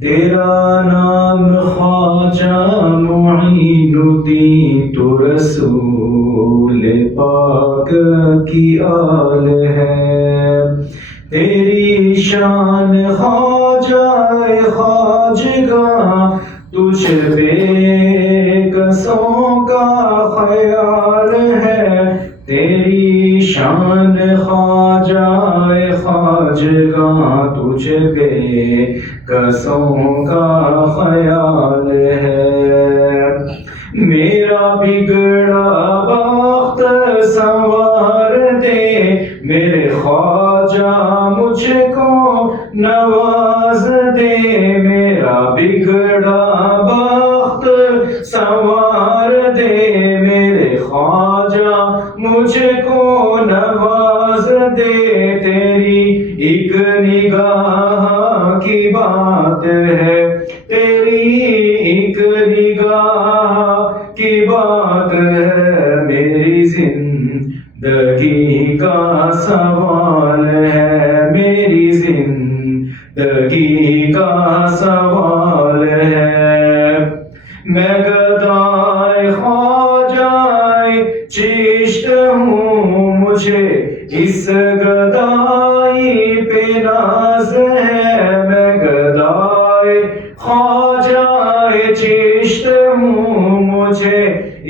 تیرا نام خواجہ معین الدین، تو رسول پاک کی آل ہے۔ تیری شان خواجہ خواجگاں، تجھ بے کسوں کا خیال ہے۔ تیری شان خواجہ خواجگاں، تجھ بے کسوں کا خیال ہے۔ میرا بگڑا بخت سنوار دے، میرے خواجہ مجھ کو نواز دے۔ میرا بگڑا بخت سنوار دے، میرے خواجہ مجھ کو نواز دے۔ تیری ایک نگاہ کی بات ہے، تیری ایک نگاہ کی بات ہے، میری زندگی کا سوال ہے، میری زندگی کا سوال ہے۔ میں گدائے خواجہ چشت ہوں، مجھے اس گدائی پہ ناز ہے۔ میں گدائے خواجہ چشت ہوں، مجھے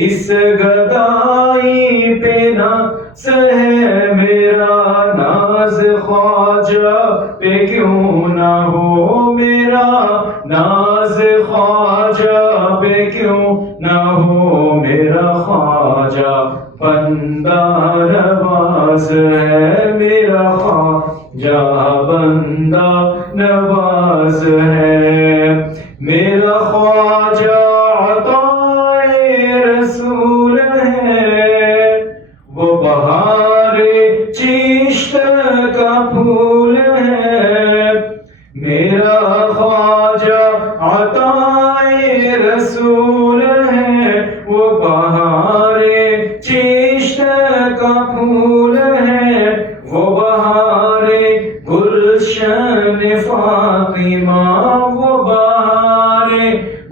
اس گدائی پہ ناز ہے۔ میرا ناز خواجہ پہ کیوں نہ ہو، میرا ناز خواجہ پہ کیوں نہ ہو۔ میرا خواجہ بندہ نواز ہے، میرا خواجہ بندہ نواز ہے۔ میرا خواجہ عطائے رسول ہے، وہ بہار چشت کا پھول ہے۔ میرا خواجہ عطائے رسول ہے، وہ بہار چشت کا پھول ہے۔ وہ بہار گلشن فاطمہ، وہ بہار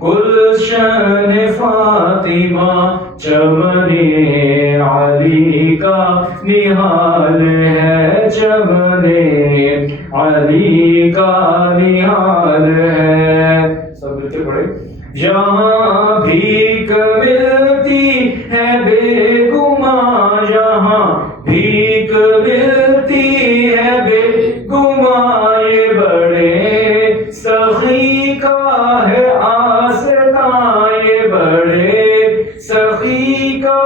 گلشن فاطمہ، چمن علی کا نہال ہے، چمن علی کا نہال ہے۔ سب مل کے پڑھے۔ یہاں بھیک ملتی ہے بے گماں، یہاں بھیک ملتی ہے بے گماں، یہ بڑے سخی کا ہے آستاں، یہ بڑے سخی کا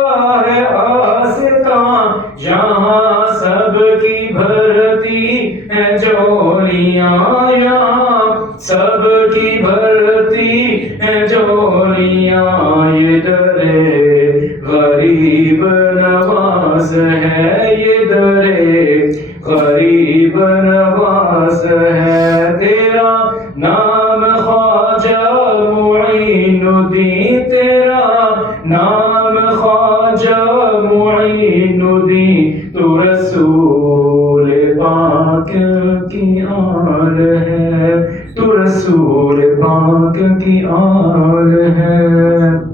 ہے آستاں۔ یہاں سب کی بھرتی ہے جولیاں، یہاں سب کی بھرتی ہے جولیاں، یہ در غریب نواز ہے، یہ در غریب نواز ہے۔ تیرا نام خواجہ معین الدین، تیرا نام خواجہ معین الدین، تو رسول پاک کی آل ہے، تو رسول پاک کی آل